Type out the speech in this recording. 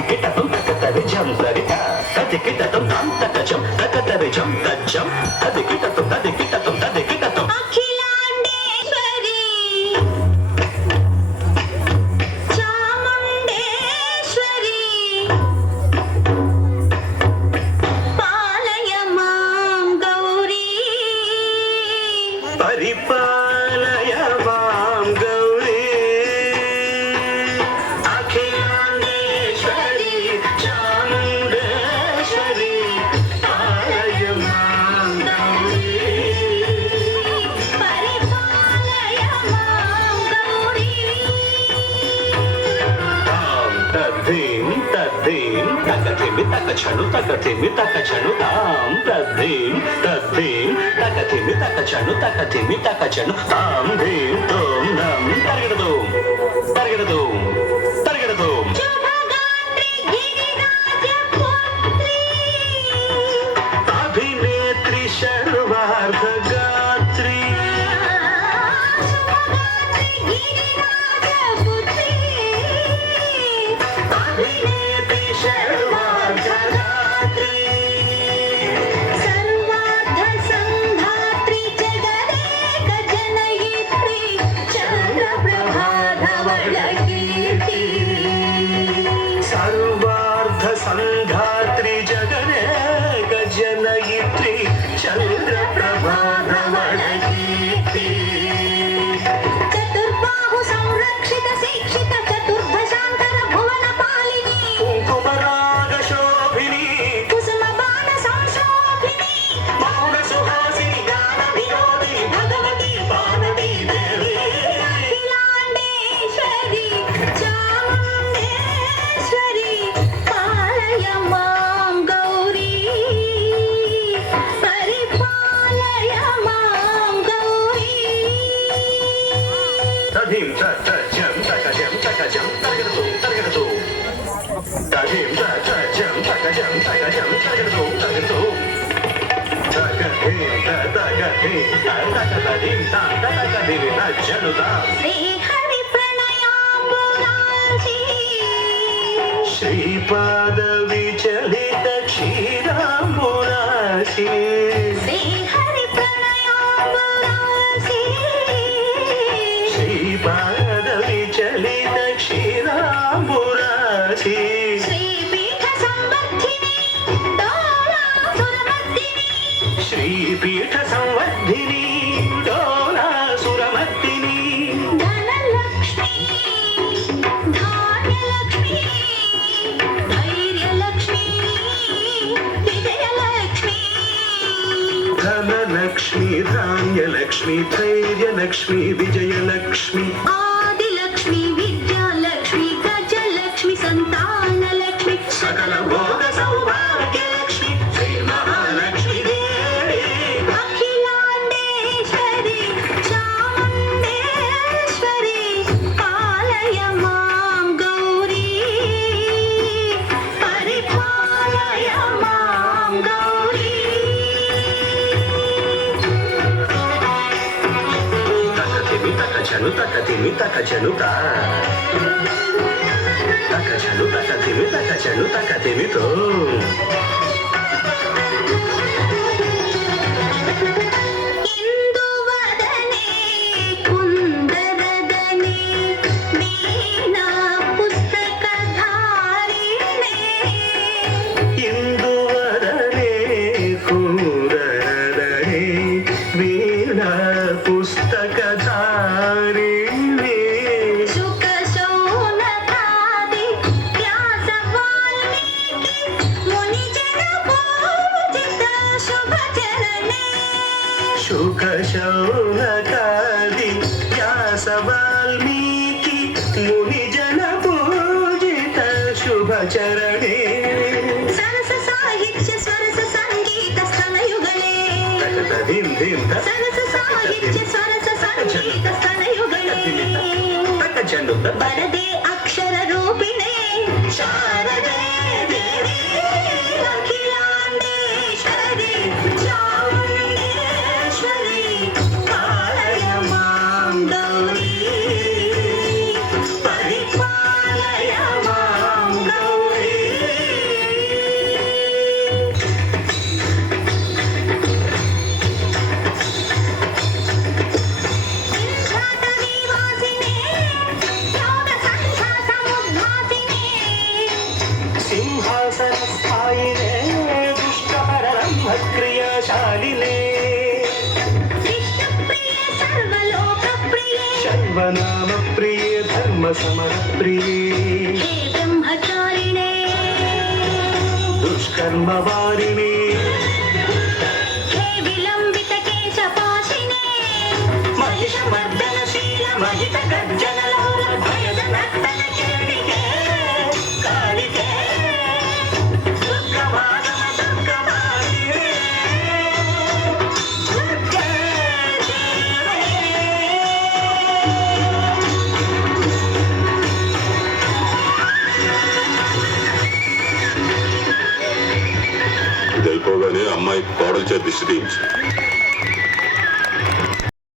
తతికిటతం తకతరిజం సరిత తతికిటతం తాంతకజం తకతరిజం తజ్జం తతికిటతం తతికిటతం తతికిటతం పరిపాలయ మాం గౌరీ అఖిలాండేశ్వరి చాముండేశ్వరి పాలయ మాం గౌరీ పరిపాలయ మాం గౌరీ తాం తద్ధీం తద్ధీం తకతిమి తకచను తకతిమి తకచను తాం తద్ధీం తద్ధీం తకతిమి తకచను తకతిమి తకచను తాం ధీం తోం నం తరగడదు తరగడదు తరగడదు అభినేత్రి సర్వార్థగాత్రి అభినేత్రి సర్వార్థగాత్రి సర్వార్థ సంధాత్రి జగనేక జనయిత్రి చంద్ర ప్రభాధవళ కీర్తి చతుర్బాహు సంరక్షిత శిక్షిత చతుర్భశాంతర భువన పాలిని కుంకుమరాగ శోభిని కుసుమ బాణ సంశోభిని మౌన సుహాసిని జ్ఞాన వినోదిని భగవతి పార్వతీ దేవి అఖిలాండేశ్వరి చాముండేశ్వరి పాలయ మాం గౌరీ పరిపాలయ మాం గౌరీ తధీం తజం తకజం తకజం తరగడదు తరగడదు తధీం తజం తకజం తకజం తరగడదు తరగడదు తగధీం తగధీం తగధీం తగధీం తజనుదా శ్రీహరి ప్రణయాంబురాశి శ్రీపాద విచలిత క్షీరాంబురాశి శ్రీహరి ప్రణయాంబురాశి శ్రీపాద విచలిత క్షీరాంబురాశి శ్రీపీఠ సంవర్ధిని డోలాసురమర్దిని శ్రీపీఠ సంవర్ధిని డోలాసురమర్దిని ధనలక్ష్మి ధాన్యలక్ష్మి ధైర్యలక్ష్మి విజయలక్ష్మి ధనలక్ష్మి ధాన్యలక్ష్మి ధైర్యలక్ష్మి విజయలక్ష్మి ఆదిలక్ష్మి విద్యాలక్ష్మి గజలక్ష్మి సంతానలక్ష్మి సకల భోగ సౌభాగ్యలక్ష్మి శ్రీ మహాలక్ష్మి దేవి అఖిలాండేశ్వరి చాముండేశ్వరి పాలయ మాం గౌరీ పరిపాలయ మాం గౌరీ తకతిమి తకచను తకతిమి తకచను తా తకచను తకతిమి తకచను తకతిమితో ఇందువదనే కుందరదనే వీణా పుస్తకధారిణే ఇందువదనే కూరదనే వీణా పుస్తకధారిణి శుక శౌనకాది వ్యాస వాల్మీకి మునిజన పూజిత శుభచరణే శుక శౌనకాది వ్యాస వాల్మీకి ముని జన పూజిత శుభచరణే సరస సాహిత్య స్వరస సంగీత స్తనయుగళే తకతదిం దిం సరస సాహిత్య స్వరస సంగీత స్తనయుగళే తకచను వరదే అక్షర రూపిణే శారదే దేవి అఖిలాండేశ్వరి చాముండేశ్వరి పాలయ మాం గౌరీ పరిపాలయ మాం గౌరీ సమర ప్రియే హే బ్రహ్మచారిణే దుష్కర్మ వారిణి హే విలంబిత కేశపాశినే మహిషమర్దనశీల మహిత గర్జనలోల భయద నర్తన కేళికే కాళికే దుర్గమాగమ దుర్గమాలినే దుర్గే ఇది అయిపోగానే అమ్మాయి కోడలు చేతి దిష్టి తీయించు.